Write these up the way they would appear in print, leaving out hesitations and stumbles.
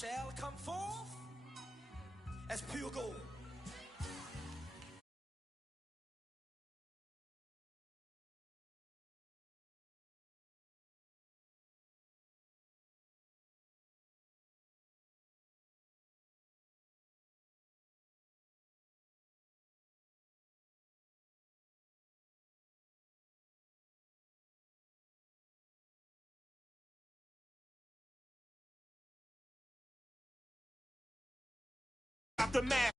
shall come forth as pure gold. The man.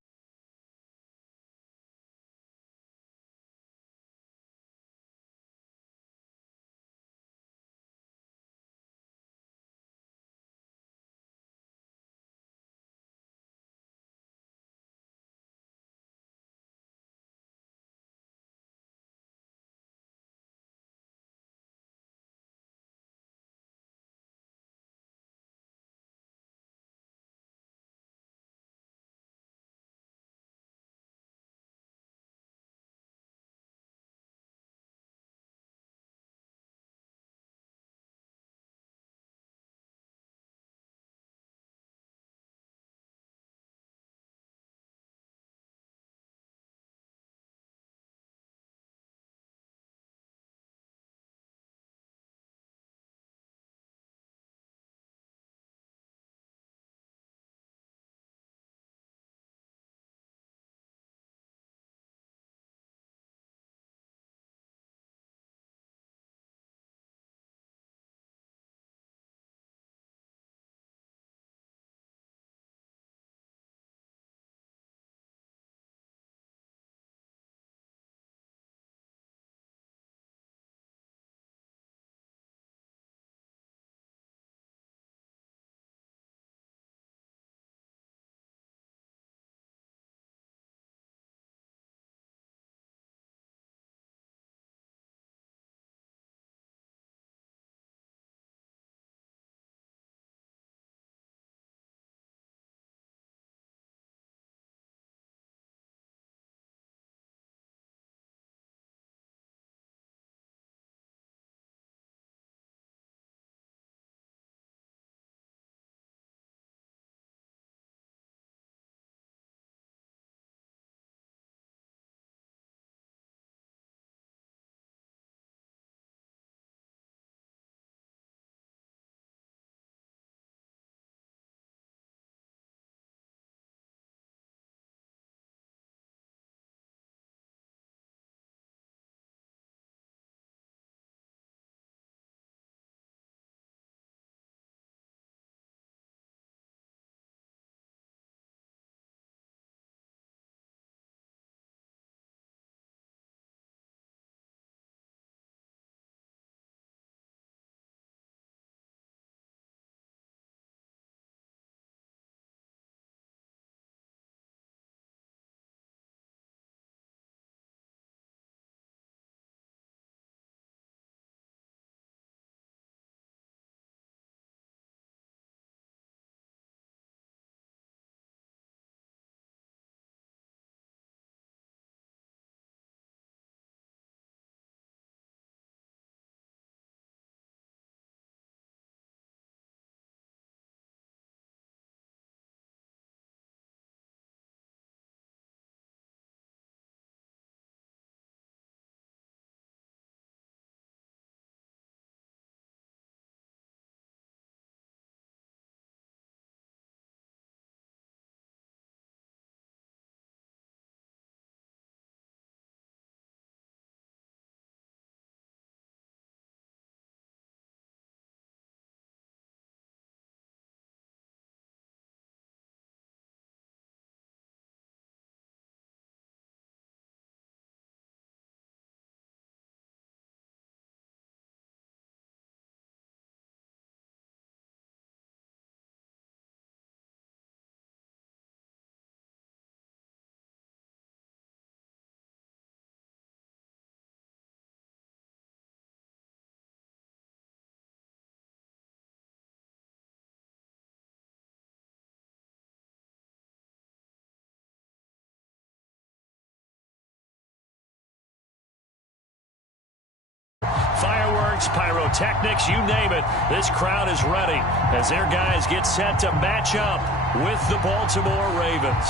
pyrotechnics, you name it. This crowd is ready as their guys get set to match up with the Baltimore Ravens.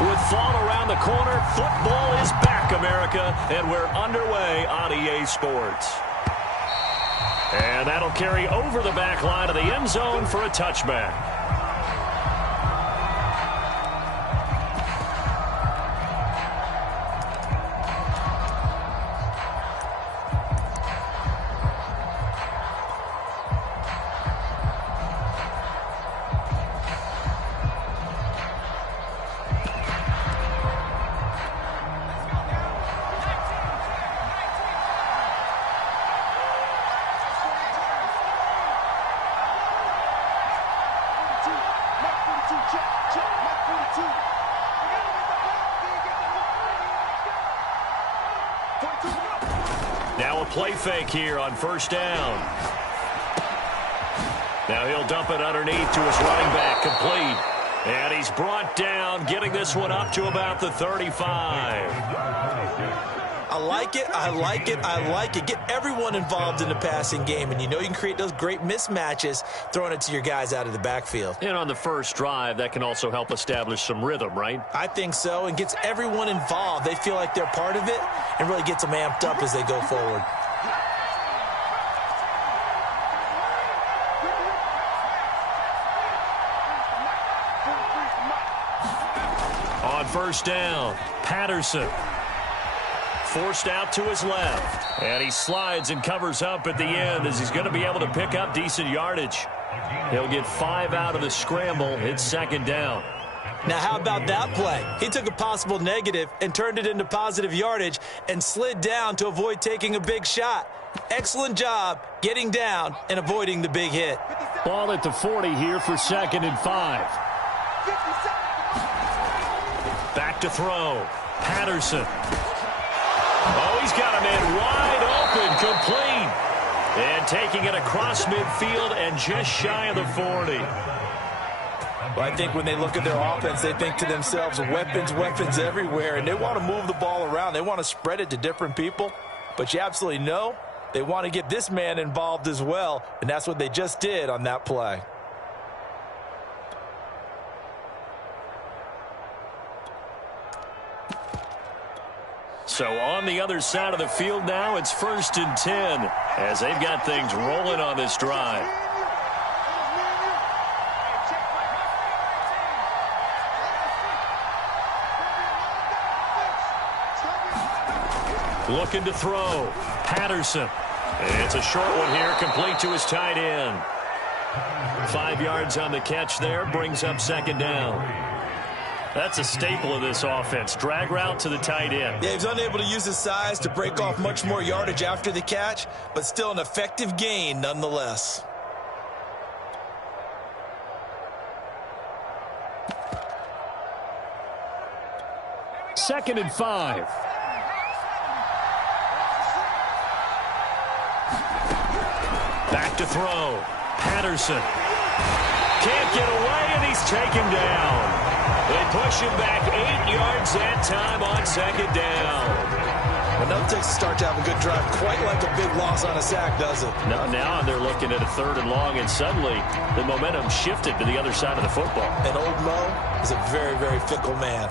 With fall around the corner, football is back, America, and we're underway on EA Sports. And that'll carry over the back line of the end zone for a touchback. Now a play fake here on first down. Now he'll dump it underneath to his running back, complete. And he's brought down, getting this one up to about the 35. I like it, I like it, I like it. Get everyone involved in the passing game, and you know you can create those great mismatches throwing it to your guys out of the backfield. And on the first drive, that can also help establish some rhythm, right? I think so, and gets everyone involved. They feel like they're part of it and really gets them amped up as they go forward. On first down, Patterson. Forced out to his left. And he slides and covers up at the end as he's going to be able to pick up decent yardage. He'll get 5 out of the scramble. It's second down. Now, how about that play? He took a possible negative and turned it into positive yardage and slid down to avoid taking a big shot. Excellent job getting down and avoiding the big hit. Ball at the 40 here for 2nd and 5. Back to throw. Patterson. Oh, he's got a man wide open, complete. And taking it across midfield and just shy of the 40. Well, I think when they look at their offense, they think to themselves, weapons, weapons everywhere, and they want to move the ball around. They want to spread it to different people, but you absolutely know they want to get this man involved as well, and that's what they just did on that play. So on the other side of the field now, it's 1st and 10 as they've got things rolling on this drive. Looking to throw. Patterson. And it's a short one here, complete to his tight end. 5 yards on the catch there, brings up second down. That's a staple of this offense. Drag route to the tight end. Yeah, he's unable to use his size to break off much more yardage after the catch, but still an effective gain nonetheless. Second and 5. Back to throw. Patterson. Can't get away, and he's taken down. They push him back 8 yards that time on second down. Well, nothing takes a start to have a good drive quite like a big loss on a sack, does it? Now they're looking at a 3rd and long, and suddenly the momentum shifted to the other side of the football. And old Mo is a very, very fickle man.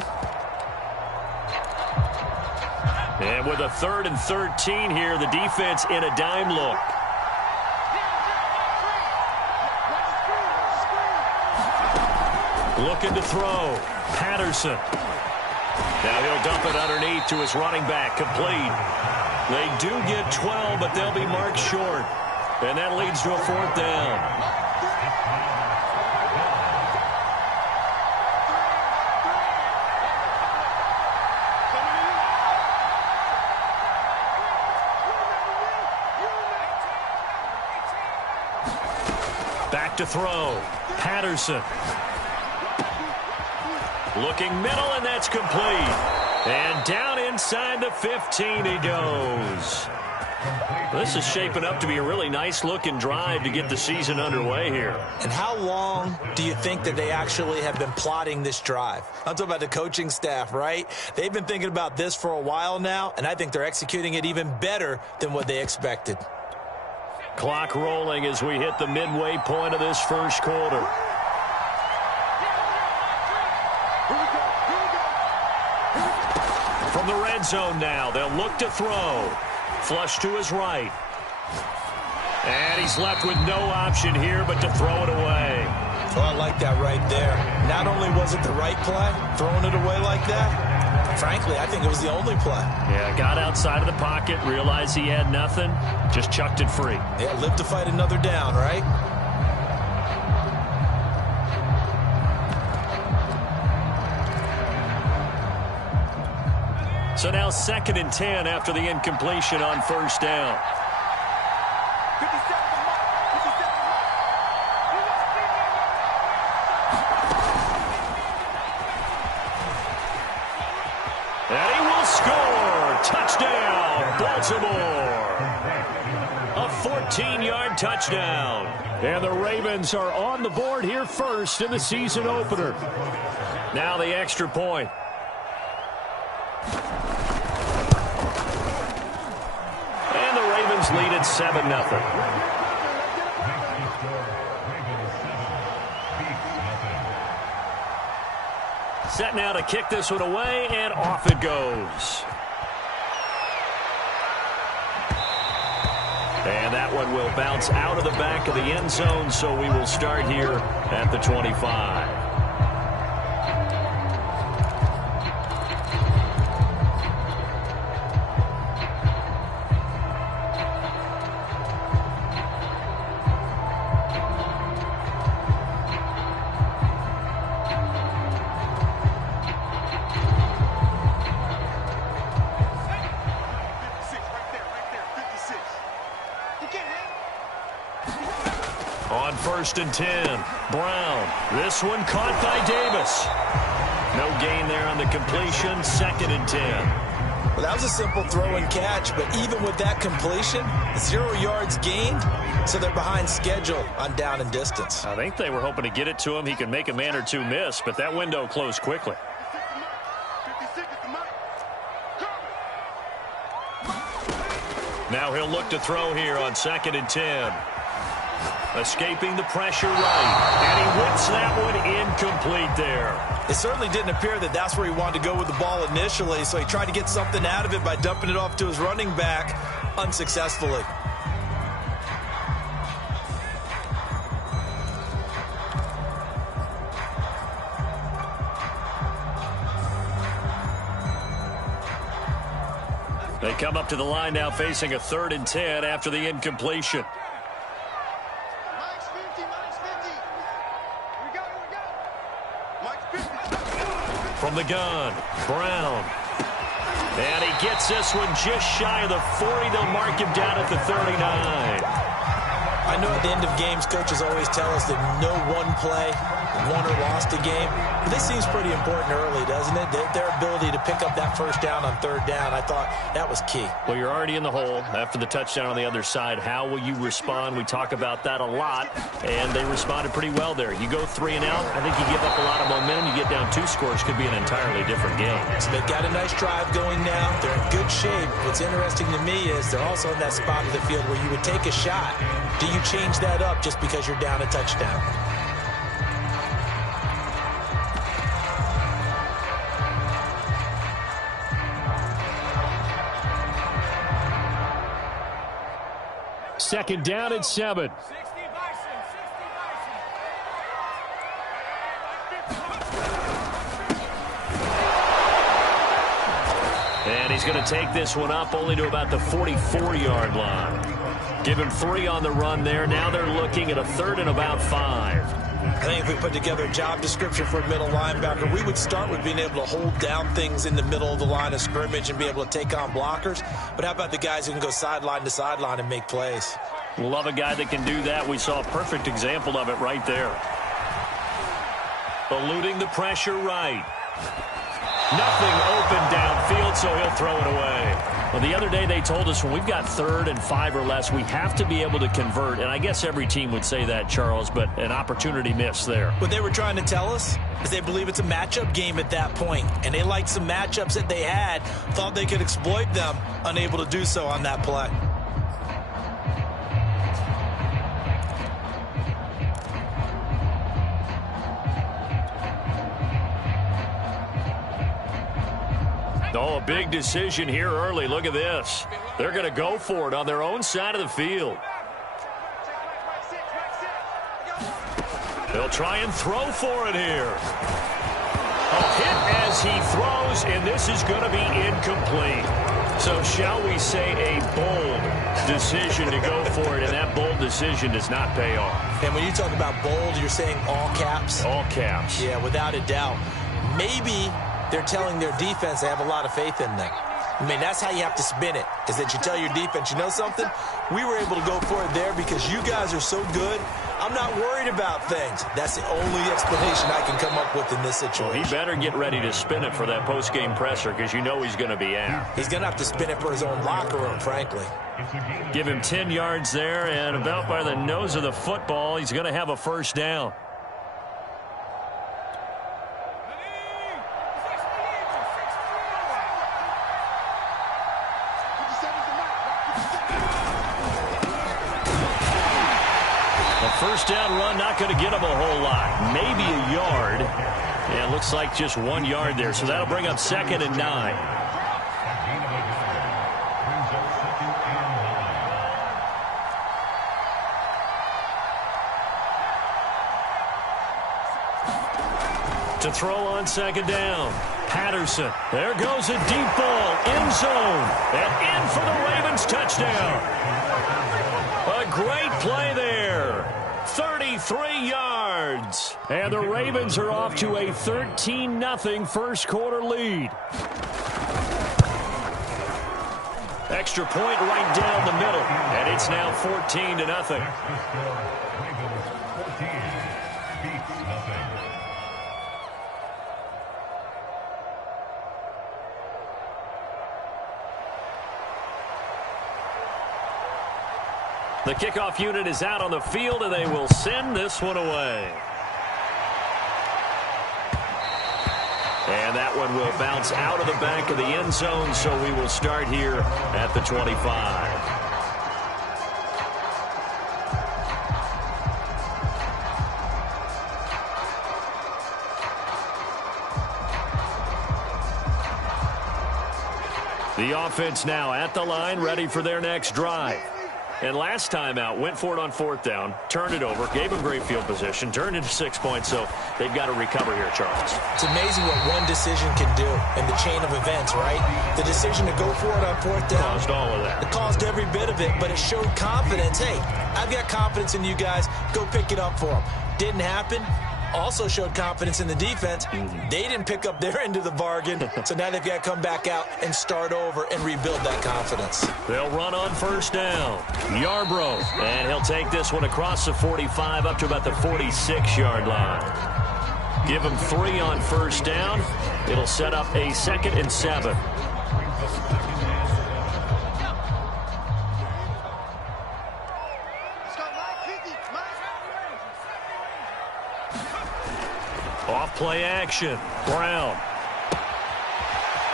And with a 3rd and 13 here, the defense in a dime look. Looking to throw. Patterson. Now he'll dump it underneath to his running back, complete. They do get 12, but they'll be marked short. And that leads to a 4th down. Back to throw. Patterson. Looking middle, and that's complete. And down inside the 15 he goes. This is shaping up to be a really nice-looking drive to get the season underway here. And how long do you think that they actually have been plotting this drive? I'm talking about the coaching staff, right? They've been thinking about this for a while now, and I think they're executing it even better than what they expected. Clock rolling as we hit the midway point of this first quarter. From the red zone now, they'll look to throw. Flush to his right. And he's left with no option here but to throw it away. Oh, I like that right there. Not only was it the right play, throwing it away like that, frankly, I think it was the only play. Yeah, got outside of the pocket, realized he had nothing, just chucked it free. Yeah, live to fight another down, right? So now 2nd and 10 after the incompletion on first down. And he will score. Touchdown, Baltimore. A 14-yard touchdown. And the Ravens are on the board here first in the season opener. Now the extra point. And the Ravens lead at 7-0. Set now to kick this one away, and off it goes. And that one will bounce out of the back of the end zone, so we will start here at the 25. On 1st and 10, Brown. This one caught by Davis. No gain there on the completion. 2nd and 10. Well, that was a simple throw and catch, but even with that completion, 0 yards gained, so they're behind schedule on down and distance. I think they were hoping to get it to him. He could make a man or two miss, but that window closed quickly. Now he'll look to throw here on 2nd and 10. Escaping the pressure right. And he whips that one incomplete there. It certainly didn't appear that that's where he wanted to go with the ball initially, so he tried to get something out of it by dumping it off to his running back unsuccessfully. They come up to the line now facing a 3rd and 10 after the incompletion. From the gun, Brown. And he gets this one just shy of the 40. They'll mark him down at the 39. I know at the end of games, coaches always tell us that no one play won or lost a game. But this seems pretty important early, doesn't it? Their ability to pick up that first down on 3rd down, I thought that was key. Well, you're already in the hole after the touchdown on the other side. How will you respond? We talk about that a lot, and they responded pretty well there. You go 3 and out, I think you give up a lot of momentum. You get down 2 scores, could be an entirely different game. So they've got a nice drive going now. They're in good shape. What's interesting to me is they're also in that spot of the field where you would take a shot. Do you change that up just because you're down a touchdown? Second down and 7. And he's going to take this one up only to about the 44-yard line. Give him 3 on the run there. Now they're looking at a 3rd and about 5. I think if we put together a job description for a middle linebacker, we would start with being able to hold down things in the middle of the line of scrimmage and be able to take on blockers. But how about the guys who can go sideline to sideline and make plays? Love a guy that can do that. We saw a perfect example of it right there. Eluding the pressure right. Nothing open downfield, so he'll throw it away. Well, the other day they told us when we've got 3rd and 5 or less, we have to be able to convert. And I guess every team would say that, Charles, but an opportunity missed there. What they were trying to tell us is they believe it's a matchup game at that point. And they liked some matchups that they had, thought they could exploit them, unable to do so on that play. Oh, a big decision here early. Look at this. They're going to go for it on their own side of the field. They'll try and throw for it here. A hit as he throws, and this is going to be incomplete. So shall we say a bold decision to go for it, and that bold decision does not pay off. And when you talk about bold, you're saying all caps? All caps. Yeah, without a doubt. Maybe they're telling their defense they have a lot of faith in them. I mean, that's how you have to spin it, is that you tell your defense, you know something? We were able to go for it there because you guys are so good. I'm not worried about things. That's the only explanation I can come up with in this situation. Well, he better get ready to spin it for that post-game presser because you know he's going to be out. He's going to have to spin it for his own locker room, frankly. Give him 10 yards there, and about by the nose of the football, he's going to have a first down. First down run, not going to get him a whole lot. Maybe a yard. Yeah, it looks like just 1 yard there. So that'll bring up 2nd and 9. To throw on 2nd down. Patterson. There goes a deep ball. End zone. And in for the Ravens touchdown. A great play there. 33 yards. And the Ravens are off to a 13-0 first quarter lead. Extra point right down the middle. And it's now 14-0. The kickoff unit is out on the field, and they will send this one away. And that one will bounce out of the back of the end zone, so we will start here at the 25. The offense now at the line, ready for their next drive. And last time out, went for it on 4th down, turned it over, gave them great field position, turned into 6 points, so they've got to recover here, Charles. It's amazing what one decision can do in the chain of events, right? The decision to go for it on 4th down. Caused all of that. It caused every bit of it, but it showed confidence. Hey, I've got confidence in you guys. Go pick it up for them. Didn't happen. Also showed confidence in the defense. They didn't pick up their end of the bargain, so now they've got to come back out and start over and rebuild that confidence. They'll run on 1st down. Yarbrough, and he'll take this one across the 45 up to about the 46-yard line. Give him 3 on 1st down. It'll set up a 2nd and 7. Off play action. Brown.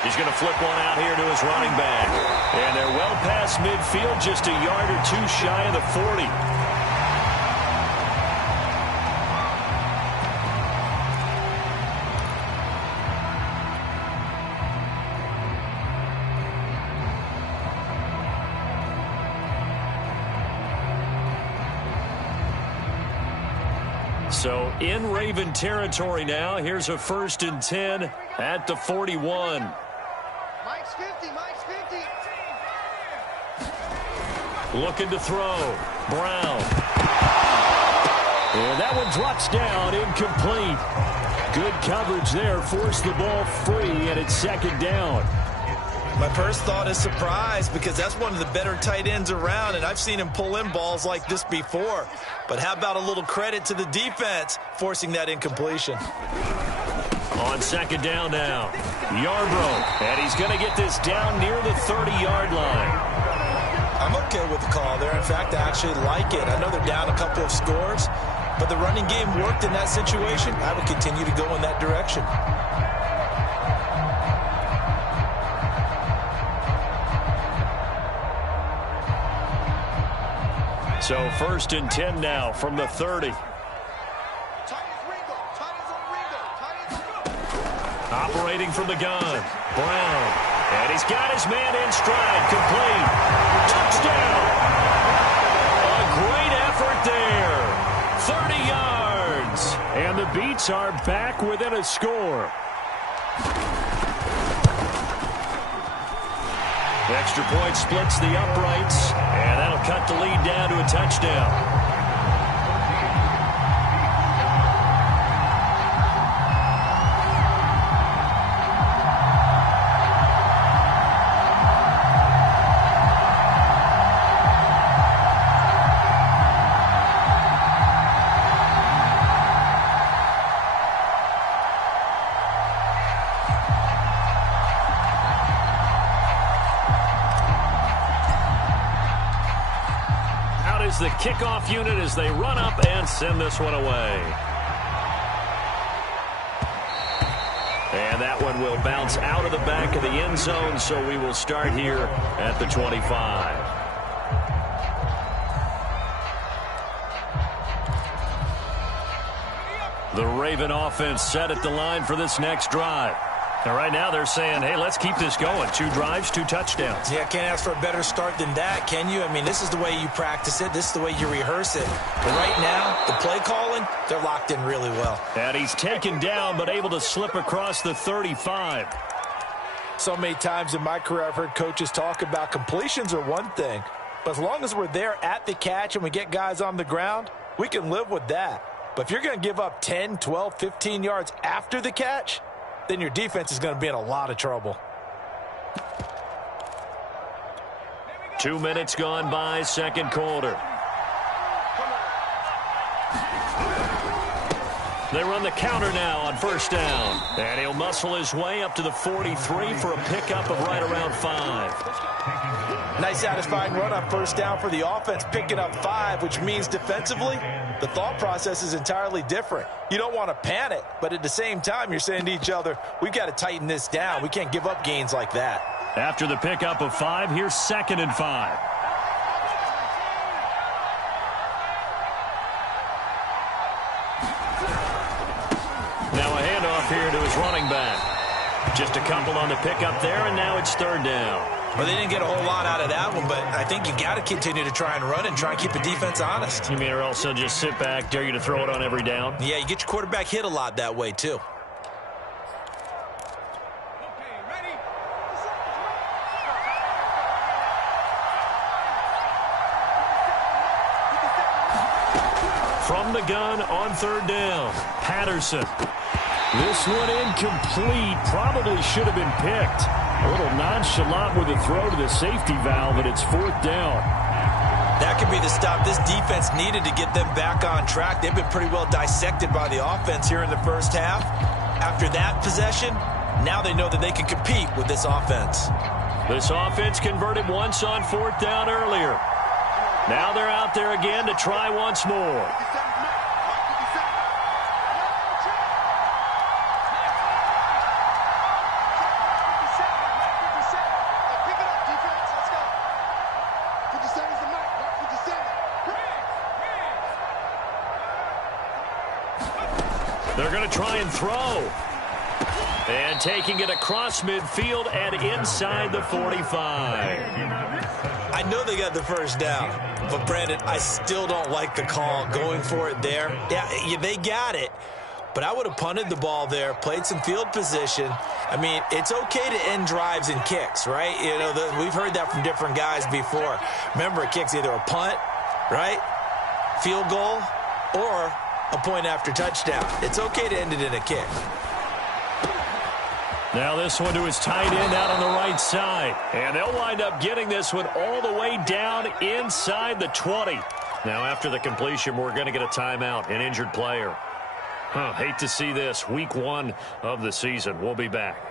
He's going to flip one out here to his running back. And they're well past midfield, just a yard or two shy of the 40. So in Raven territory now. Here's a 1st and 10 at the 41. Mike's 50, Mike's 50. Looking to throw. Brown. And that one drops down, incomplete. Good coverage there, forced the ball free, and it's 2nd down. My first thought is surprise because that's one of the better tight ends around, and I've seen him pull in balls like this before. But how about a little credit to the defense forcing that incompletion? On second down now, Yarbrough, and he's going to get this down near the 30-yard line. I'm okay with the call there. In fact, I actually like it. I know they're down a couple of scores, but the running game worked in that situation. I would continue to go in that direction. So 1st and 10 now from the 30. Operating from the gun, Brown. And he's got his man in stride, complete. Touchdown! A great effort there. 30 yards. And the Beats are back within a score. Extra point splits the uprights, and that'll cut the lead down to a touchdown. The kickoff unit as they run up and send this one away. And that one will bounce out of the back of the end zone, so we will start here at the 25. The Raven offense set at the line for this next drive. And right now they're saying, hey, let's keep this going. 2 drives, 2 touchdowns. Yeah, can't ask for a better start than that, can you? I mean, this is the way you practice it. This is the way you rehearse it. But right now, the play calling, they're locked in really well. And he's taken down but able to slip across the 35. So many times in my career I've heard coaches talk about completions are one thing. But as long as we're there at the catch and we get guys on the ground, we can live with that. But if you're going to give up 10, 12, 15 yards after the catch, then your defense is going to be in a lot of trouble. 2 minutes gone by, second quarter. They run the counter now on first down. And he'll muscle his way up to the 43 for a pickup of right around 5. Nice satisfying run on first down for the offense, picking up 5, which means defensively, the thought process is entirely different. You don't want to panic, but at the same time, you're saying to each other, we've got to tighten this down. We can't give up gains like that. After the pickup of 5, here's 2nd and 5. Now a handoff here to his running back. Just a couple on the pickup there, and now it's 3rd down. Well, they didn't get a whole lot out of that one, but I think you got to continue to try and run and try and keep the defense honest. You mean or also just sit back, dare you to throw it on every down? Yeah, you get your quarterback hit a lot that way, too. From the gun on 3rd down, Patterson. This one incomplete. Probably should have been picked. A little nonchalant with a throw to the safety valve, and it's 4th down. That could be the stop this defense needed to get them back on track. They've been pretty well dissected by the offense here in the first half. After that possession, now they know that they can compete with this offense. This offense converted once on 4th down earlier. Now they're out there again to try once more. They're going to try and throw. And taking it across midfield and inside the 45. I know they got the first down, but Brandon, I still don't like the call going for it there. Yeah, they got it, but I would have punted the ball there, played some field position. I mean, it's okay to end drives and kicks, right? You know, we've heard that from different guys before. Remember, a kick's either a punt, right, field goal, or a point after touchdown. It's okay to end it in a kick. Now this one to his tight end out on the right side. And they'll wind up getting this one all the way down inside the 20. Now after the completion, we're going to get a timeout, an injured player. Hate to see this. Week 1 of the season. We'll be back.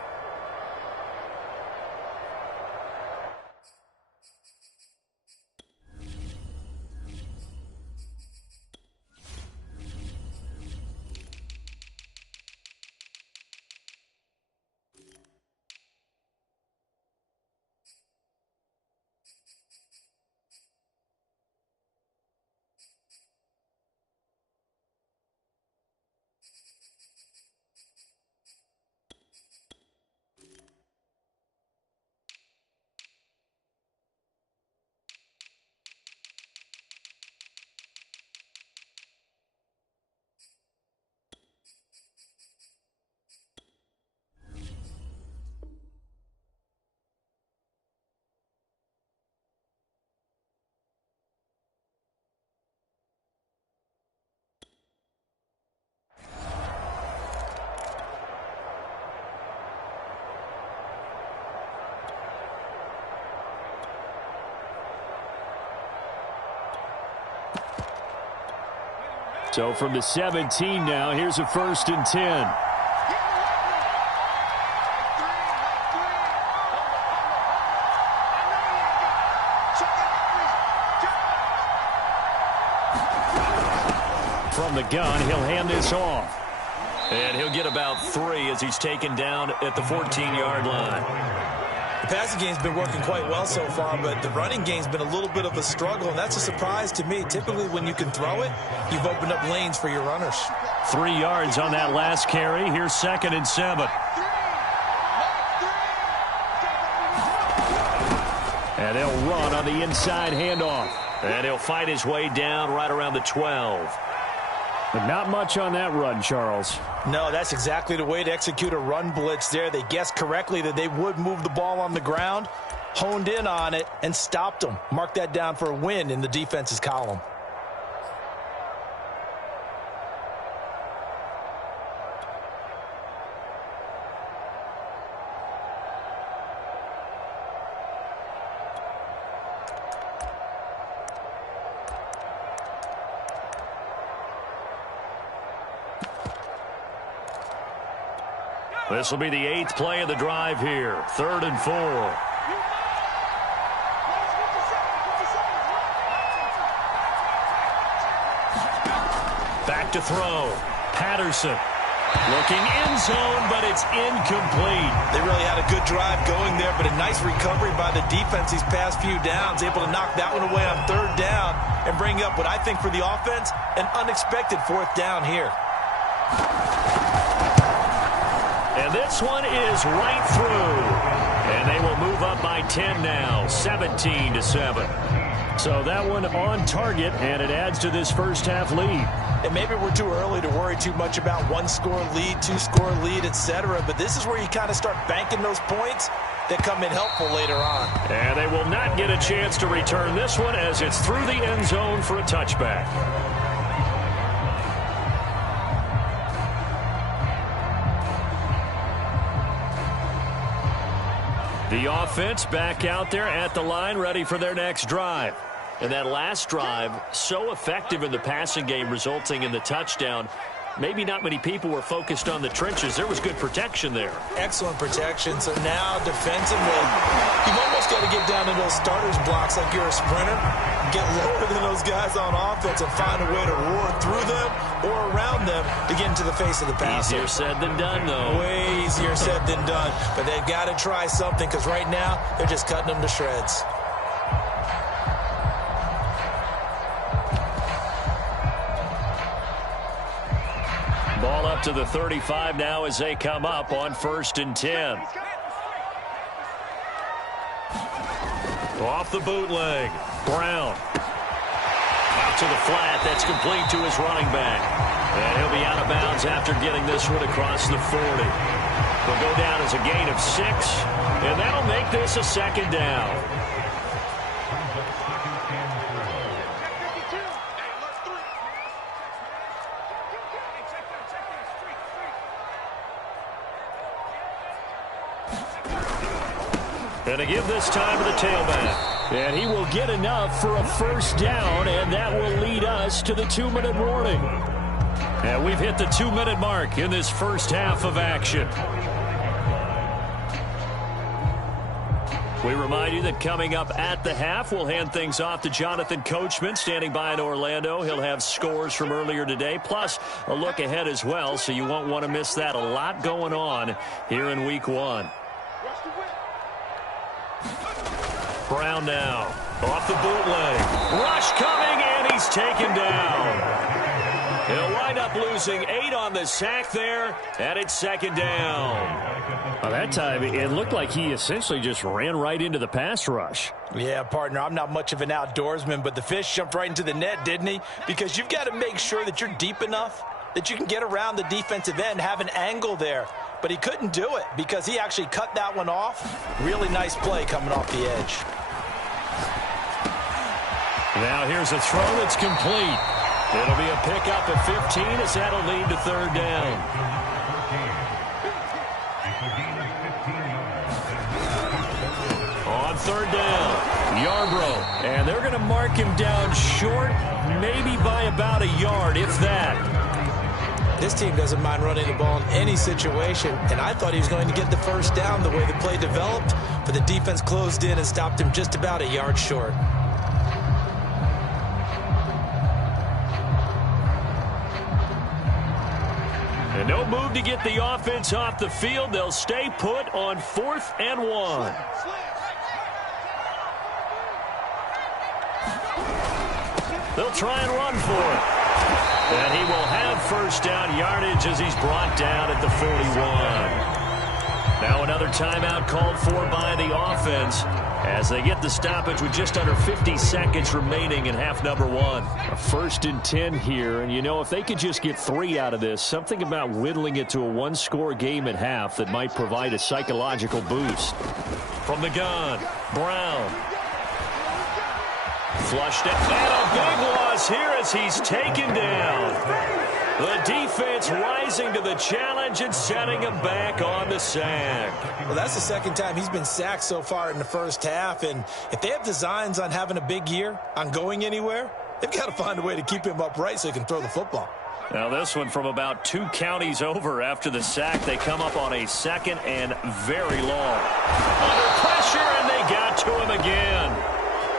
So from the 17 now, here's a 1st and 10. From the gun, he'll hand this off. And he'll get about 3 as he's taken down at the 14-yard line. The passing game's been working quite well so far, but the running game's been a little bit of a struggle, and that's a surprise to me. Typically, when you can throw it, you've opened up lanes for your runners. 3 yards on that last carry. Here's 2nd and 7. And he'll run on the inside handoff. And he'll fight his way down right around the 12. But not much on that run, Charles. No, that's exactly the way to execute a run blitz there. They guessed correctly that they would move the ball on the ground, honed in on it, and stopped them. Mark that down for a win in the defense's column. This will be the 8th play of the drive here. 3rd and 4. Back to throw. Patterson looking end zone, but it's incomplete. They really had a good drive going there, but a nice recovery by the defense these past few downs, able to knock that one away on 3rd down and bring up what I think for the offense, an unexpected 4th down here. And this one is right through. And they will move up by 10 now, 17-7. So that one on target, and it adds to this first half lead. And maybe we're too early to worry too much about 1-score lead, 2-score lead, etc. But this is where you kind of start banking those points that come in helpful later on. And they will not get a chance to return this one as it's through the end zone for a touchback. The offense back out there at the line, ready for their next drive. And that last drive, so effective in the passing game, resulting in the touchdown. Maybe not many people were focused on the trenches. There was good protection there. Excellent protection. So now defensively, you've almost got to get down to those starters blocks like you're a sprinter. Get lower than those guys on offense and find a way to roar through them or around them to get into the face of the passer. Easier said than done, though. Way easier said than done. But they've got to try something because right now they're just cutting them to shreds. Ball up to the 35 now as they come up on 1st and 10. Off the bootleg. Brown. Out to the flat. That's complete to his running back. And he'll be out of bounds after getting this one across the 40. He'll go down as a gain of 6. And that'll make this a 2nd down. And to give this time to the tailback. And he will get enough for a 1st down, and that will lead us to the 2-minute warning. And we've hit the 2-minute mark in this first half of action. We remind you that coming up at the half, we'll hand things off to Jonathan Coachman, standing by in Orlando. He'll have scores from earlier today, plus a look ahead as well, so you won't want to miss that. A lot going on here in Week 1. Brown now, off the bootleg. Rush coming, and he's taken down. He'll wind up losing 8 on the sack there, and it's second down. Well, that time, it looked like he essentially just ran right into the pass rush. Yeah, partner, I'm not much of an outdoorsman, but the fish jumped right into the net, didn't he? Because you've got to make sure that you're deep enough that you can get around the defensive end, have an angle there. But he couldn't do it because he actually cut that one off. Really nice play coming off the edge. Now here's a throw that's complete. It'll be a pickup at 15 as that'll lead to third down. On third down, Yarbrough. And they're going to mark him down short, maybe by about a yard, if that. This team doesn't mind running the ball in any situation, and I thought he was going to get the first down the way the play developed, but the defense closed in and stopped him just about a yard short. And no move to get the offense off the field. They'll stay put on 4th and 1. They'll try and run for it. And he will have first down yardage as he's brought down at the 41. Now another timeout called for by the offense as they get the stoppage with just under 50 seconds remaining in half number 1. A 1st and 10 here, and you know, if they could just get 3 out of this, something about whittling it to a 1-score game at half that might provide a psychological boost. From the gun, Brown. Flushed it, and a big loss here as he's taken down. The defense rising to the challenge and setting him back on the sack. Well, that's the second time he's been sacked so far in the first half, and if they have designs on having a big year, on going anywhere, they've got to find a way to keep him upright so he can throw the football. Now this one from about 2 counties over after the sack. They come up on a 2nd and very long. Under pressure, and they got to him again.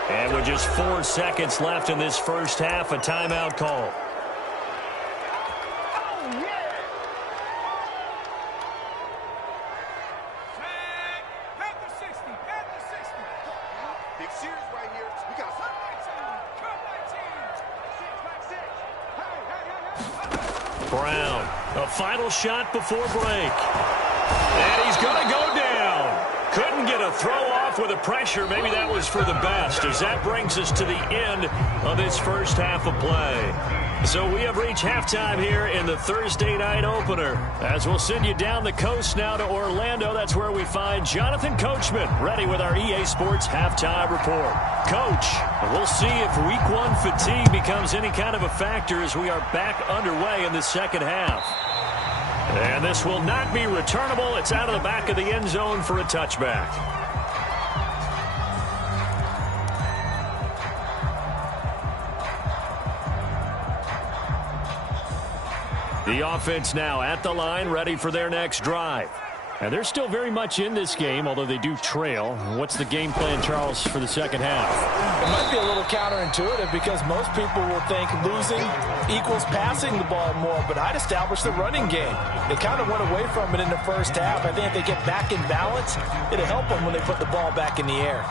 And with just 4 seconds left in this first half, a timeout call. Brown, a final shot before break. And he's going to go down. Couldn't get a throw off with the pressure. Maybe that was for the best, as that brings us to the end of this first half of play. So we have reached halftime here in the Thursday night opener. As we'll send you down the coast now to Orlando, that's where we find Jonathan Coachman ready with our EA Sports halftime report. Coach, we'll see if Week 1 fatigue becomes any kind of a factor as we are back underway in the second half. And this will not be returnable. It's out of the back of the end zone for a touchback. The offense now at the line, ready for their next drive. And they're still very much in this game, although they do trail. What's the game plan, Charles, for the second half? It might be a little counterintuitive because most people will think losing equals passing the ball more, but I'd establish the running game. They kind of went away from it in the first half. I think if they get back in balance, it'll help them when they put the ball back in the air.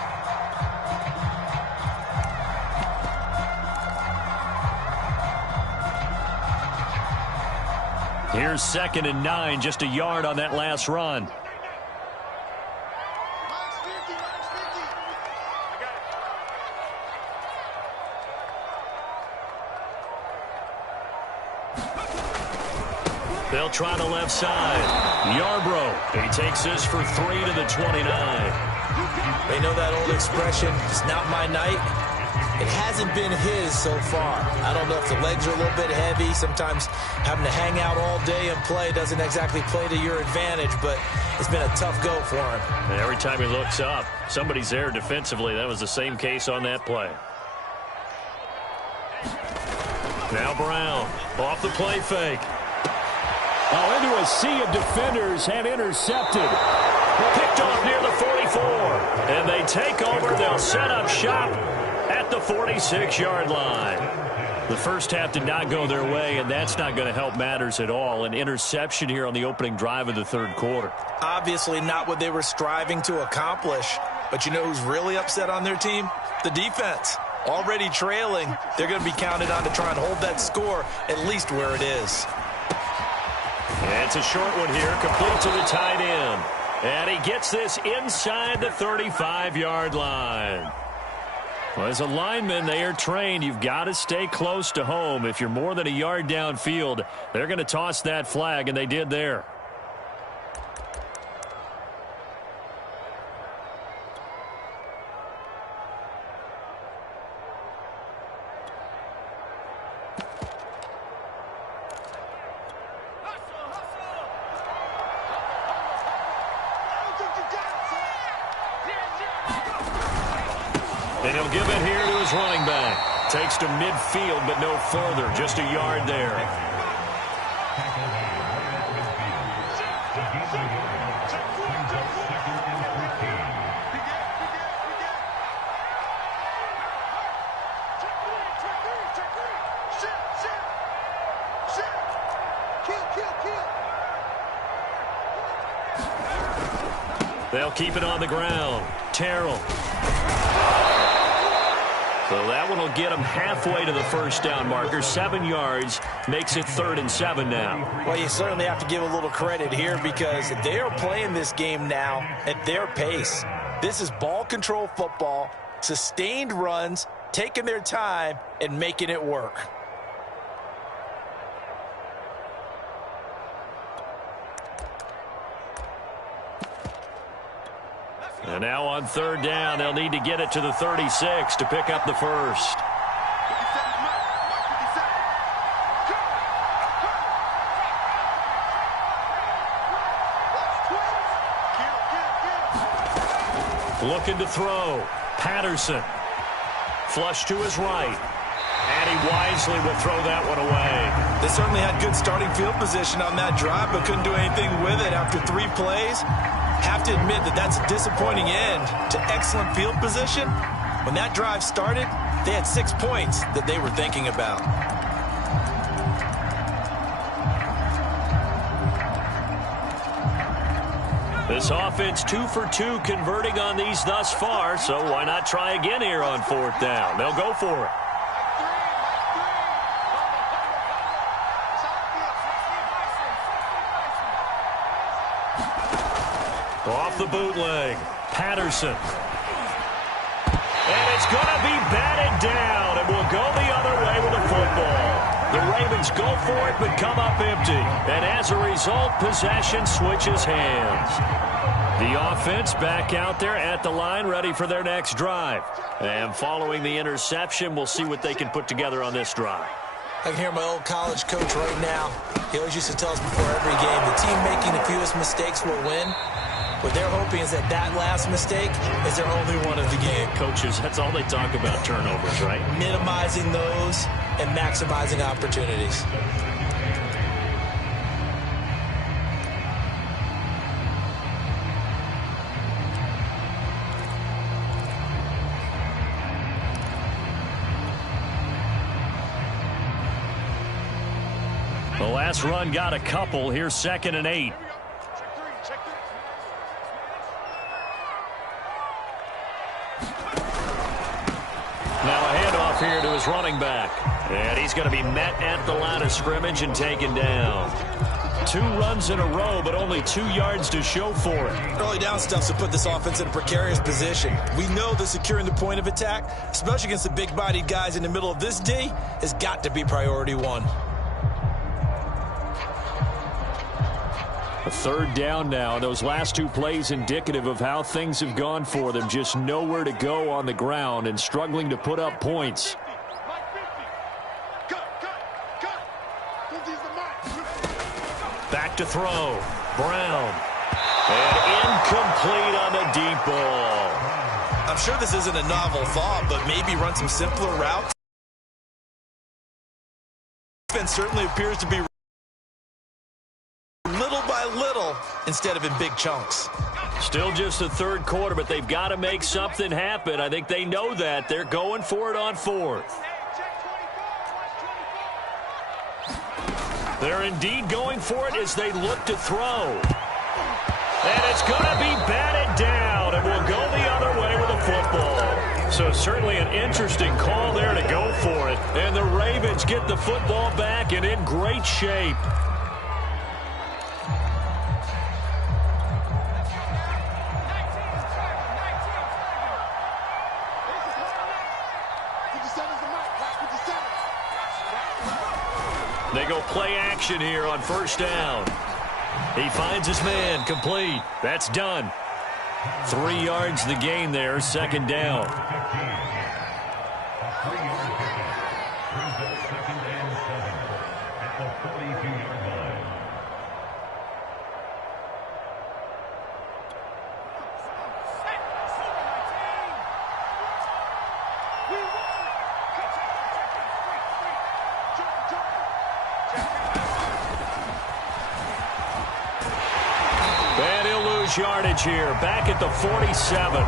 Here's 2nd and 9, just a yard on that last run. They'll try the left side. Yarbrough, he takes this for 3 to the 29. They know that old expression, it's not my night. It hasn't been his so far. I don't know if the legs are a little bit heavy. Sometimes having to hang out all day and play doesn't exactly play to your advantage, but it's been a tough go for him. And every time he looks up, somebody's there defensively. That was the same case on that play. Now Brown. Off the play fake. Oh, into a sea of defenders and intercepted. Picked off near the 44. And they take over. They'll set up shop at the 46-yard line. The first half did not go their way, and that's not going to help matters at all. An interception here on the opening drive of the third quarter. Obviously not what they were striving to accomplish. But you know who's really upset on their team? The defense. Already trailing. They're going to be counted on to try and hold that score at least where it is. And it's a short one here, complete to the tight end. And he gets this inside the 35-yard line. Well, as a lineman, they are trained. You've got to stay close to home. If you're more than a yard downfield, they're going to toss that flag, and they did there. And he'll give it here to his running back. Takes to midfield, but no further. Just a yard there. They'll keep it on the ground. Terrell. So that one will get them halfway to the first down marker. 7 yards makes it 3rd and 7 now. Well, you certainly have to give a little credit here because they are playing this game now at their pace. This is ball control football, sustained runs, taking their time and making it work. And now on 3rd down, they'll need to get it to the 36 to pick up the first. Looking to throw. Patterson. Flush to his right. And he wisely will throw that one away. They certainly had good starting field position on that drive, but couldn't do anything with it after 3 plays. Have to admit that that's a disappointing end to excellent field position. When that drive started, they had 6 points that they were thinking about. This offense 2 for 2 converting on these thus far, so why not try again here on 4th down? They'll go for it. Off the bootleg, Patterson. And it's going to be batted down, and will go the other way with the football. The Ravens go for it, but come up empty. And as a result, possession switches hands. The offense back out there at the line, ready for their next drive. And following the interception, we'll see what they can put together on this drive. I can hear my old college coach right now. He always used to tell us before every game, the team making the fewest mistakes will win. What they're hoping is that that last mistake is their only one of the game. Coaches, that's all they talk about, turnovers, right? Minimizing those and maximizing opportunities. The last run got a couple. Here's 2nd and 8. Now a handoff here to his running back. And he's going to be met at the line of scrimmage and taken down. 2 runs in a row, but only 2 yards to show for it. Early down stuff to put this offense in a precarious position. We know that securing the point of attack, especially against the big-bodied guys in the middle of this D, has got to be priority 1. A 3rd down now. Those last 2 plays indicative of how things have gone for them. Just nowhere to go on the ground and struggling to put up points. Back to throw. Brown. And incomplete on the deep ball. I'm sure this isn't a novel thought, but maybe run some simpler routes. Defense certainly appears to be little by little instead of in big chunks. Still just the third quarter, but they've got to make something happen. I think they know that. They're going for it on fourth. They're indeed going for it as they look to throw. And it's going to be batted down, and we'll go the other way with the football. So certainly an interesting call there to go for it. And the Ravens get the football back and in great shape. They go play action here on first down. He finds his man, complete. That's done. 3 yards the gain there, second down. Yardage here, back at the 47.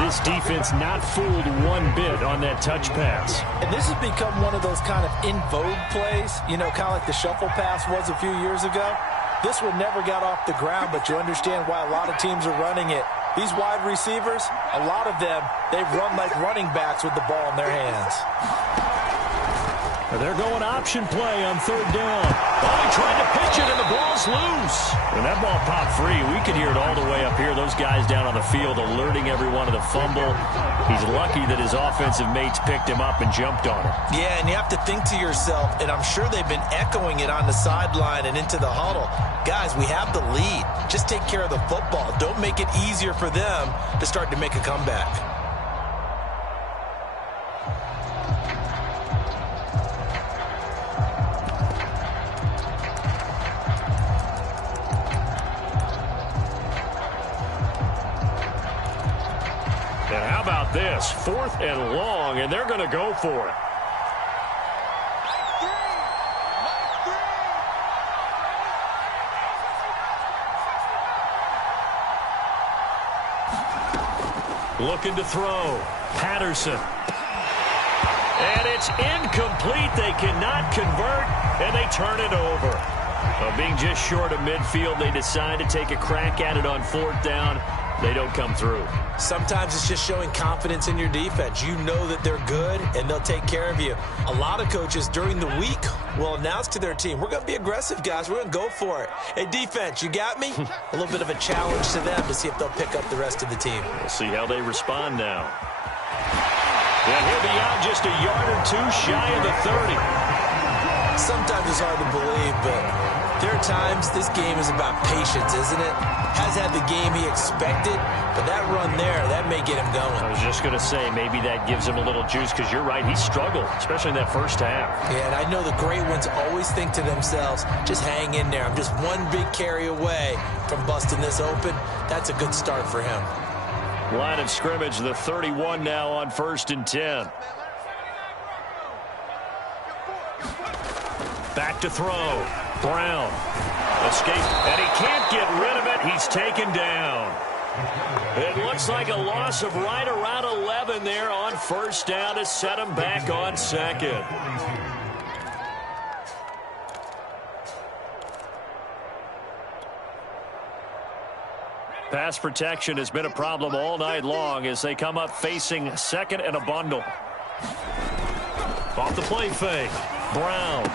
This defense not fooled one bit on that touch pass. And this has become one of those kind of in vogue plays, you know, kind of like the shuffle pass was a few years ago. This one never got off the ground, but you understand why a lot of teams are running it. These wide receivers, a lot of them, they run like running backs with the ball in their hands. They're going option play on third down. Oh, he tried to pitch it, and the ball's loose. And that ball popped free. We could hear it all the way up here. Those guys down on the field alerting everyone of the fumble. He's lucky that his offensive mates picked him up and jumped on him. Yeah, and you have to think to yourself, and I'm sure they've been echoing it on the sideline and into the huddle. Guys, we have the lead. Just take care of the football. Don't make it easier for them to start to make a comeback. And how about this? 4th and long, and they're going to go for it. Looking to throw. Patterson. And it's incomplete. They cannot convert, and they turn it over. Well, being just short of midfield, they decide to take a crack at it on 4th down. They don't come through. Sometimes it's just showing confidence in your defense. You know that they're good, and they'll take care of you. A lot of coaches during the week will announce to their team, we're going to be aggressive, guys. We're going to go for it. Hey, defense, you got me? A little bit of a challenge to them to see if they'll pick up the rest of the team. We'll see how they respond now. And he'll be out just a yard or two shy of the 30. Sometimes it's hard to believe, but there are times this game is about patience, isn't it? Has had the game he expected, but that run there, that may get him going. I was just going to say, maybe that gives him a little juice, because you're right, he struggled, especially in that first half. Yeah, and I know the great ones always think to themselves, just hang in there. I'm just one big carry away from busting this open. That's a good start for him. Line of scrimmage, the 31 now on 1st and 10. Back to throw. Brown. Escape. And he can't get rid of it. He's taken down. It looks like a loss of right around 11 there on 1st down to set him back on 2nd. Pass protection has been a problem all night long as they come up facing 2nd and a bundle. Off the play fake. Brown.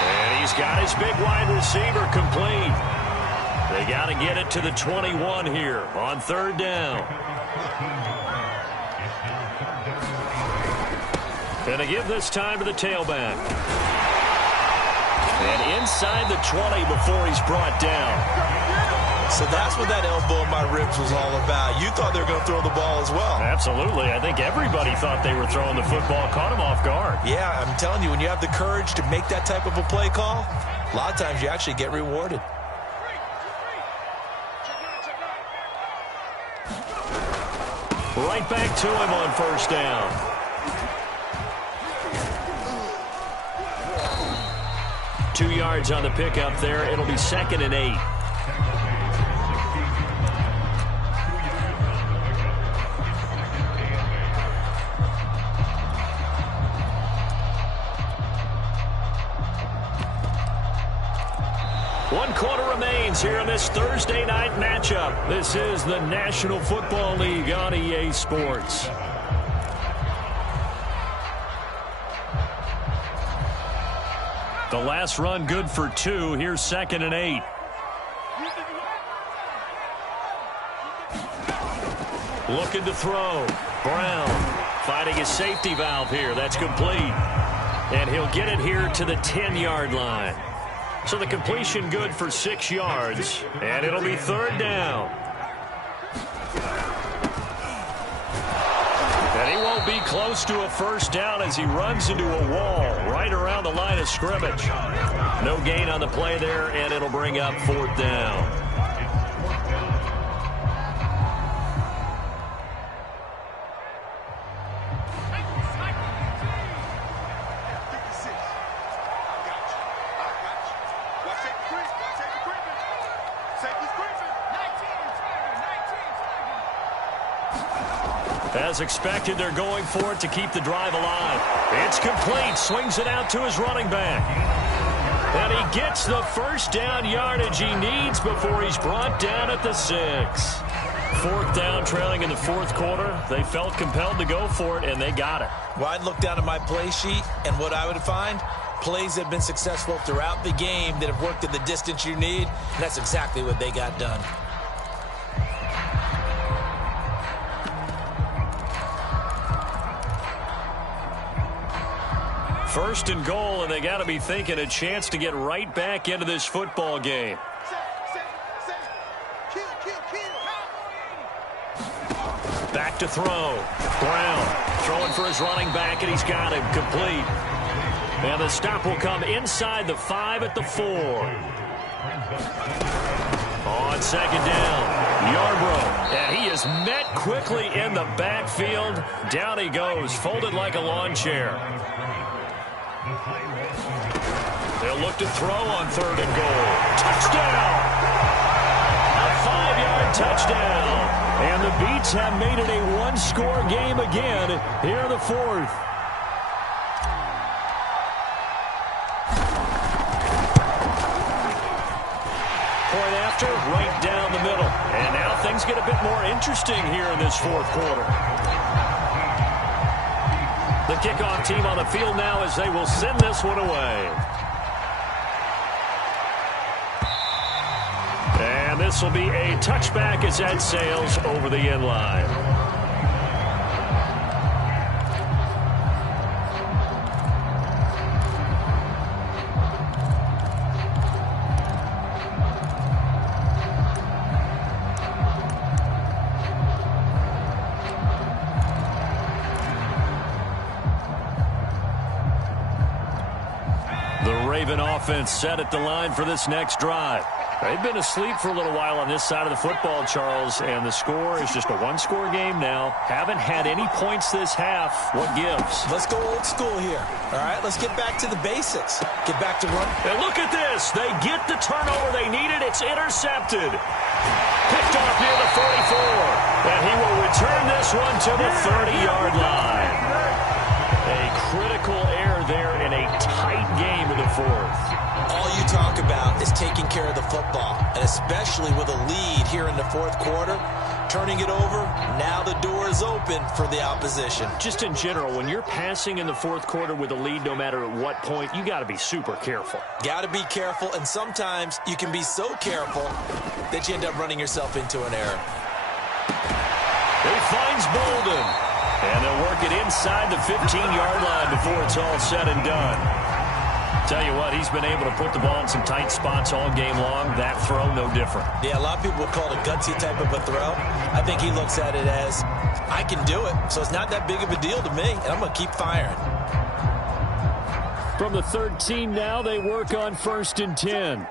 And he's got his big wide receiver complete. They got to get it to the 21 here on 3rd down. And they give this time to the tailback. And inside the 20 before he's brought down. So that's what that elbow in my ribs was all about. You thought they were going to throw the ball as well. Absolutely. I think everybody thought they were throwing the football. Caught him off guard. Yeah, I'm telling you, when you have the courage to make that type of a play call, a lot of times you actually get rewarded. Right back to him on 1st down. 2 yards on the pickup there. It'll be 2nd and 8. One quarter remains here in this Thursday night matchup. This is the National Football League on EA Sports. The last run good for 2. Here's 2nd and 8. Looking to throw. Brown finding his safety valve here. That's complete. And he'll get it here to the 10-yard line. So the completion good for 6 yards. And it'll be 3rd down. And he won't be close to a first down as he runs into a wall right around the line of scrimmage. No gain on the play there, and it'll bring up 4th down. As expected, they're going for it to keep the drive alive. It's complete. Swings it out to his running back. And he gets the first down yardage he needs before he's brought down at the 6. 4th down, trailing in the 4th quarter. They felt compelled to go for it, and they got it. Well, I'd look down at my play sheet, and what I would find, plays that have been successful throughout the game that have worked in the distance you need, and that's exactly what they got done. 1st and goal, and they got to be thinking a chance to get right back into this football game. Back to throw. Brown throwing for his running back, and he's got him complete. And the stop will come inside the 5 at the 4. On 2nd down, Yarbrough. And he is met quickly in the backfield. Down he goes, folded like a lawn chair. They'll look to throw on 3rd and goal. Touchdown! A 5-yard touchdown. And the Beats have made it a one-score game again here in the 4th. Point after, right down the middle. And now things get a bit more interesting here in this 4th quarter. The kickoff team on the field now as they will send this one away. And this will be a touchback as that sails over the end line. Raven offense set at the line for this next drive. They've been asleep for a little while on this side of the football, Charles, and the score is just a one-score game now. Haven't had any points this half. What gives? Let's go old school here. All right, let's get back to the basics. Get back to run. And look at this. They get the turnover they needed. It's intercepted. Picked off near the 44. And he will return this one to the 30-yard line. A critical error there in a tight game in the 4th. All you talk about is taking care of the football, and especially with a lead here in the 4th quarter, turning it over, now the door is open for the opposition. Just in general, when you're passing in the 4th quarter with a lead, no matter at what point, you got to be super careful. Got to be careful, and sometimes you can be so careful that you end up running yourself into an error. He finds Bolden, and they'll work it inside the 15-yard line before it's all said and done. Tell you what, he's been able to put the ball in some tight spots all game long. That throw, no different. Yeah, a lot of people would call it a gutsy type of a throw. I think he looks at it as, I can do it, so it's not that big of a deal to me, and I'm going to keep firing. From the 13 now, they work on 1st and 10.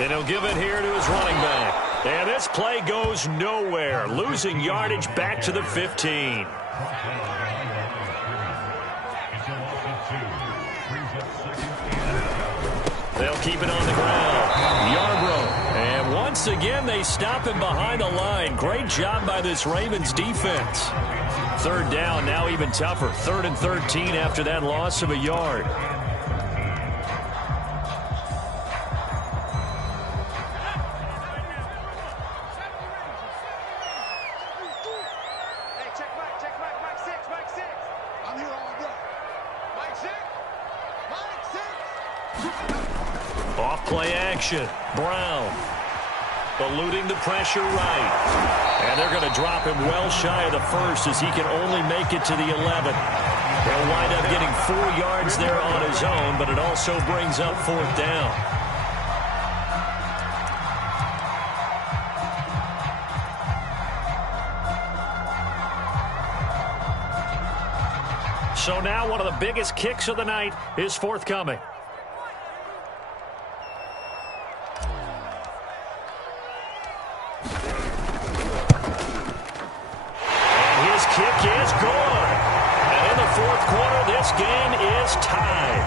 And he'll give it here to his running back. And this play goes nowhere, losing yardage back to the 15. They'll keep it on the ground. Yarbrough. And once again, they stop him behind the line. Great job by this Ravens defense. Third down, now even tougher. 3rd and 13 after that loss of a yard. Off play action. Brown eluding the pressure right. And they're going to drop him well shy of the first as he can only make it to the 11. He'll wind up getting 4 yards there on his own, but it also brings up 4th down. So now one of the biggest kicks of the night is forthcoming. Kick is good. And in the 4th quarter, this game is tied.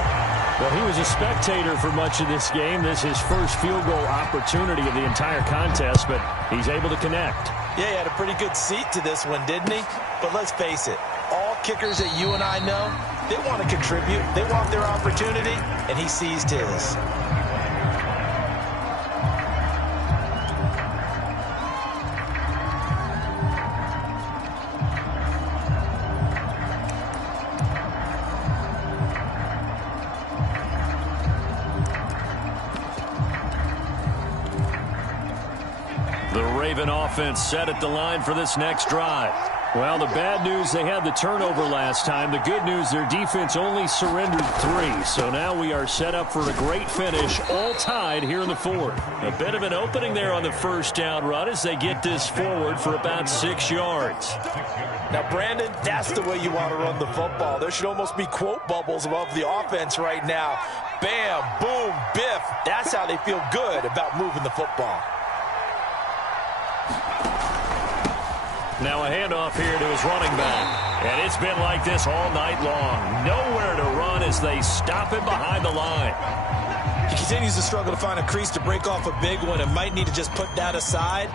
Well, he was a spectator for much of this game. This is his first field goal opportunity of the entire contest, but he's able to connect. Yeah, he had a pretty good seat to this one, didn't he? But let's face it, all kickers that you and I know, they want to contribute. They want their opportunity, and he seized his. The Raven offense set at the line for this next drive. Well, the bad news, they had the turnover last time. The good news, their defense only surrendered 3. So now we are set up for a great finish, all tied here in the 4th. A bit of an opening there on the first down run as they get this forward for about 6 yards. Now, Brandon, that's the way you want to run the football. There should almost be quote bubbles above the offense right now. Bam, boom, biff. That's how they feel good about moving the football. Now a handoff here to his running back. And it's been like this all night long. Nowhere to run as they stop him behind the line. He continues to struggle to find a crease to break off a big one and might need to just put that aside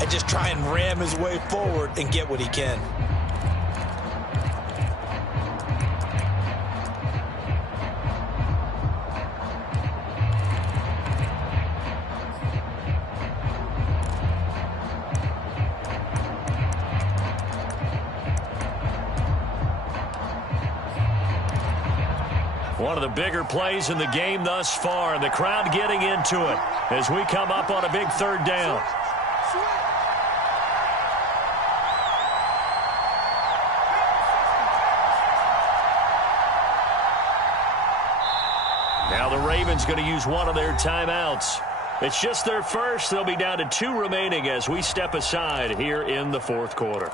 and just try and ram his way forward and get what he can. One of the bigger plays in the game thus far, and the crowd getting into it as we come up on a big 3rd down. Now the Ravens going to use one of their timeouts. It's just their first. They'll be down to 2 remaining as we step aside here in the 4th quarter.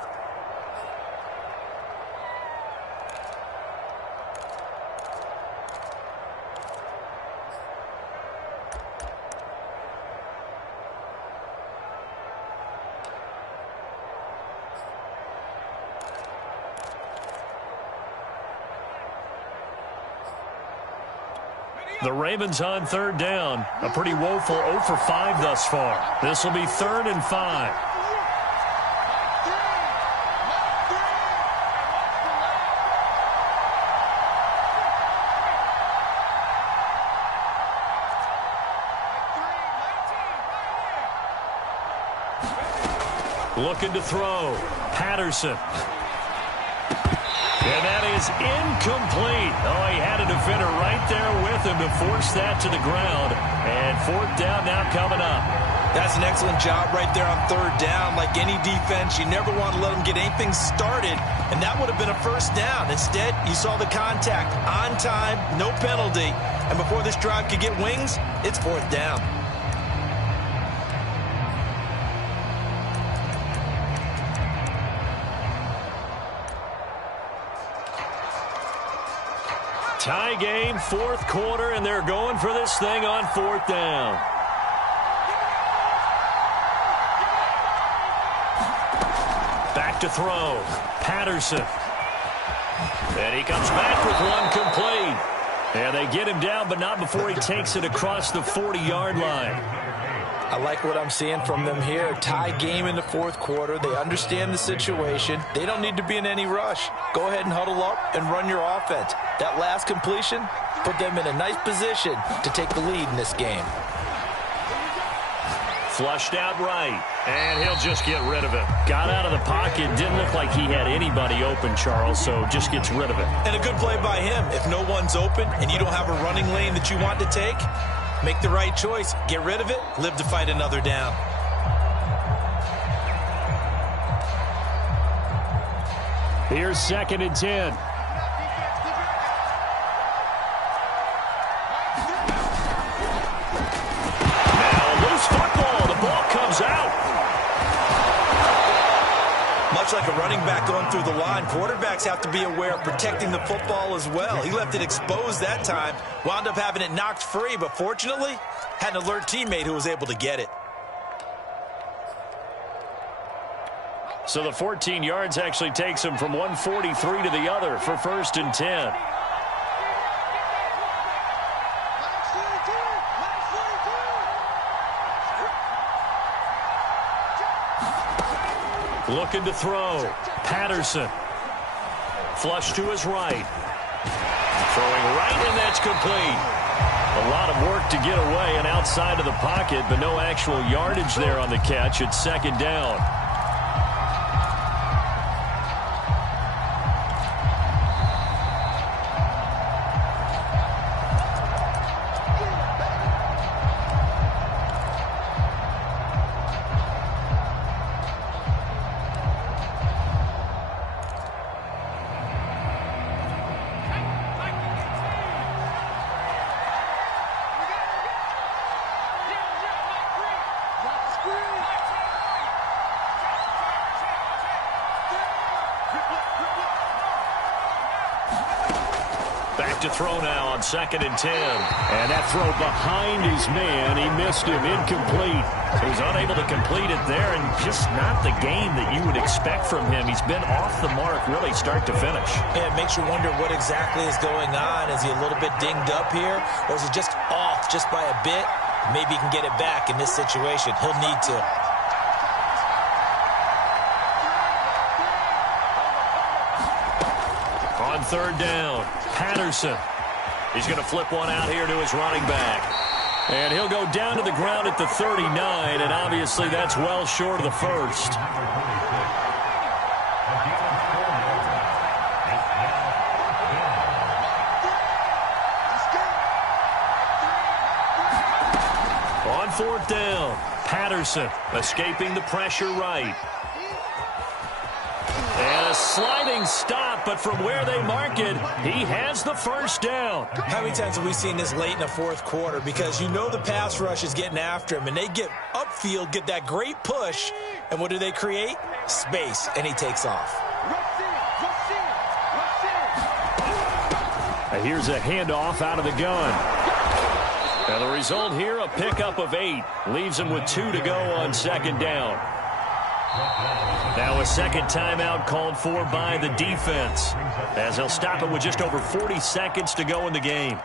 The Ravens on 3rd down. A pretty woeful 0 for 5 thus far. This will be 3rd and 5. Looking to throw. Patterson. And that is incomplete. Oh, he had a defender right there with him to force that to the ground. And 4th down now coming up. That's an excellent job right there on 3rd down. Like any defense, you never want to let them get anything started. And that would have been a 1st down. Instead, you saw the contact on time, no penalty. And before this drive could get wings, it's 4th down. Tie game, 4th quarter, and they're going for this thing on 4th down. Back to throw. Patterson. And he comes back with one complete. And they get him down, but not before he takes it across the 40-yard line. I like what I'm seeing from them here. Tie game in the fourth quarter. They understand the situation. They don't need to be in any rush. Go ahead and huddle up and run your offense. That last completion put them in a nice position to take the lead in this game. Flushed out right, and he'll just get rid of it. Got out of the pocket. Didn't look like he had anybody open, Charles, so just gets rid of it. And a good play by him. If no one's open and you don't have a running lane that you want to take, make the right choice. Get rid of it. Live to fight another down. Here's 2nd and 10. Much like a running back going through the line, quarterbacks have to be aware of protecting the football as well. He left it exposed that time, wound up having it knocked free, but fortunately, had an alert teammate who was able to get it. So the 14 yards actually takes him from 143 to the other for 1st and 10. Looking to throw. Patterson. Flush to his right. Throwing right, and that's complete. A lot of work to get away and outside of the pocket, but no actual yardage there on the catch. It's 2nd down. To throw now on 2nd and 10. And that throw behind his man, he missed him, incomplete. So he's unable to complete it there, and just not the game that you would expect from him. He's been off the mark really start to finish. Yeah, it makes you wonder what exactly is going on. Is he a little bit dinged up here, or is he just off just by a bit? Maybe he can get it back in this situation. He'll need to. On 3rd down, Patterson. He's going to flip one out here to his running back. And he'll go down to the ground at the 39, and obviously that's well short of the first. On 4th down, Patterson escaping the pressure right. And a sliding stop, but from where they mark it, he has the 1st down. How many times have we seen this late in the fourth quarter? Because you know the pass rush is getting after him, and they get upfield, get that great push, and what do they create? Space, and he takes off. And here's a handoff out of the gun. Now the result here, a pickup of 8. Leaves him with 2 to go on 2nd down. Now a 2nd timeout called for by the defense, as they'll stop it with just over 40 seconds to go in the game.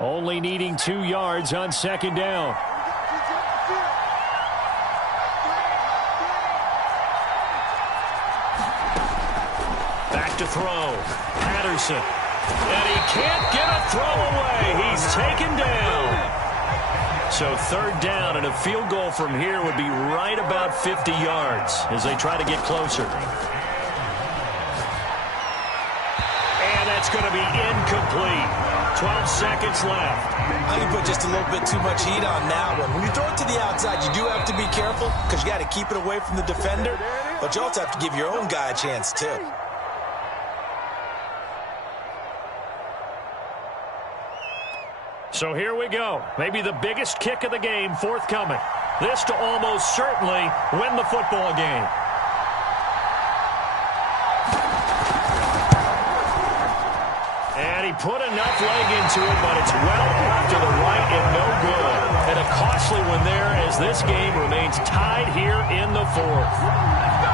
Only needing 2 yards on 2nd down. Back to throw. Patterson. And he can't get a throw away. He's taken down. So 3rd down, and a field goal from here would be right about 50 yards as they try to get closer. And that's going to be incomplete. 12 seconds left. I can put just a little bit too much heat on that one. When you throw it to the outside, you do have to be careful because you got to keep it away from the defender, but you also have to give your own guy a chance too. So here we go. Maybe the biggest kick of the game forthcoming. This to almost certainly win the football game. And he put enough leg into it, but it's well off to the right and no good. And a costly one there as this game remains tied here in the fourth.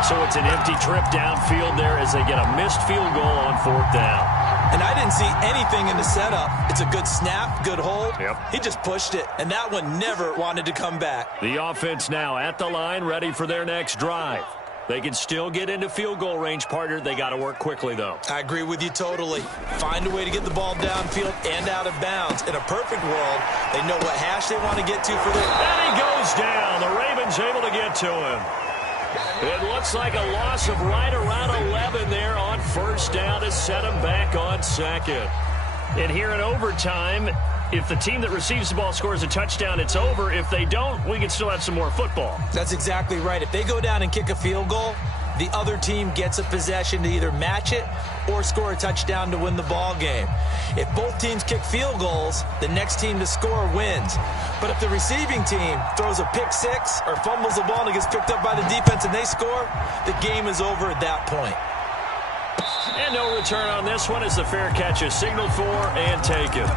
So it's an empty trip downfield there as they get a missed field goal on fourth down. And I didn't see anything in the setup. It's a good snap, good hold. Yep. He just pushed it, and that one never wanted to come back. The offense now at the line, ready for their next drive. They can still get into field goal range, partner. They got to work quickly, though. I agree with you totally. Find a way to get the ball downfield and out of bounds. In a perfect world, they know what hash they want to get to for their... And he goes down. The Ravens able to get to him. It looks like a loss of right around 11 there on first down to set him back on second. And here in overtime, if the team that receives the ball scores a touchdown, it's over. If they don't, we can still have some more football. That's exactly right. If they go down and kick a field goal, the other team gets a possession to either match it or score a touchdown to win the ball game. If both teams kick field goals, the next team to score wins. But if the receiving team throws a pick six or fumbles the ball and it gets picked up by the defense and they score, the game is over at that point. And no return on this one as the fair catch is signaled for and taken.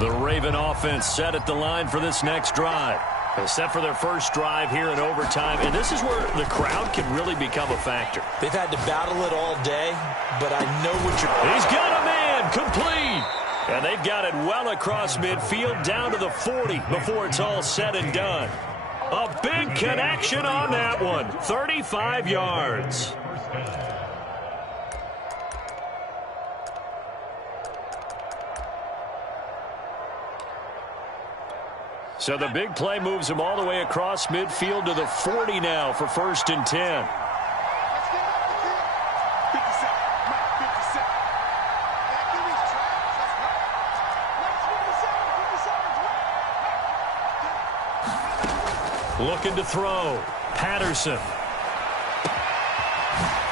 The Raven offense set at the line for this next drive. They're set for their first drive here in overtime, and this is where the crowd can really become a factor. They've had to battle it all day, but I know what you're... He's got a man, complete! And they've got it well across midfield, down to the 40 before it's all said and done. A big connection on that one, 35 yards. So the big play moves him all the way across midfield to the 40 now for 1st and 10. Looking to throw. Patterson.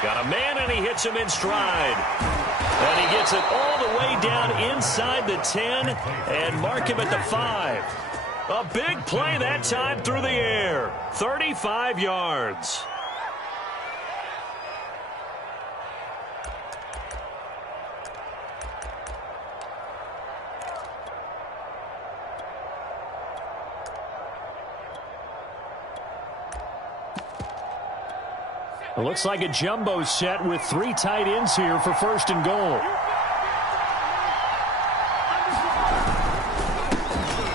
Got a man, and he hits him in stride. And he gets it all the way down inside the 10 and mark him at the 5. A big play that time through the air. 35 yards. It looks like a jumbo set with 3 tight ends here for 1st and goal.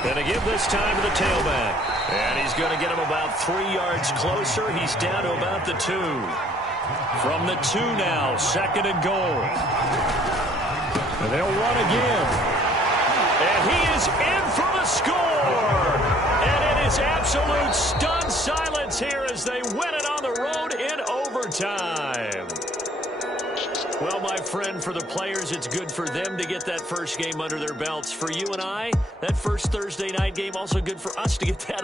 Going to give this time to the tailback. And he's going to get him about 3 yards closer. He's down to about the 2. From the 2 now, 2nd and goal. And they'll run again. And he is in for the score. And it is absolute stunned silence here as they win it on the road in overtime. Well, my friend, for the players, it's good for them to get that first game under their belts. For you and I, that first Thursday night game, also good for us to get that under